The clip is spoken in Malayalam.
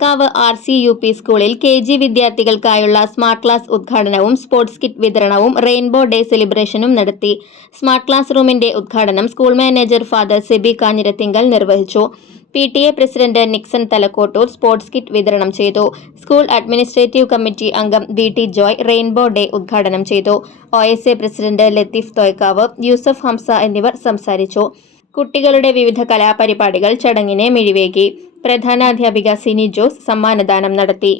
Thekkavu R C U P സ്കൂളിൽ കെ ജി വിദ്യാർത്ഥികൾക്കായുള്ള സ്മാർട്ട് ക്ലാസ് ഉദ്ഘാടനവും സ്പോർട്സ് കിറ്റ് വിതരണവും റെയിൻബോ ഡേ സെലിബ്രേഷനും നടത്തി. സ്മാർട്ട് ക്ലാസ് റൂമിന്റെ ഉദ്ഘാടനം school manager father Sebi Kanjirathingal നിർവഹിച്ചു. P T A president Nixon Thalakkottoor sports kit വിതരണം ചെയ്തു. സ്കൂൾ അഡ്മിനിസ്ട്രേറ്റീവ് കമ്മിറ്റി അംഗം V T Joy rainbow day ഉദ്ഘാടനം ചെയ്തു. O S A president Latheef Thoykkavu Yusuf Hamsa എന്നിവർ സംസാരിച്ചു. കുട്ടികളുടെ വിവിധ കലാപരിപാടികൾ ചടങ്ങിനെ മിഴിവേകി. പ്രധാനാധ്യാപിക സിനി ജോസ് സമ്മാനദാനം നടത്തി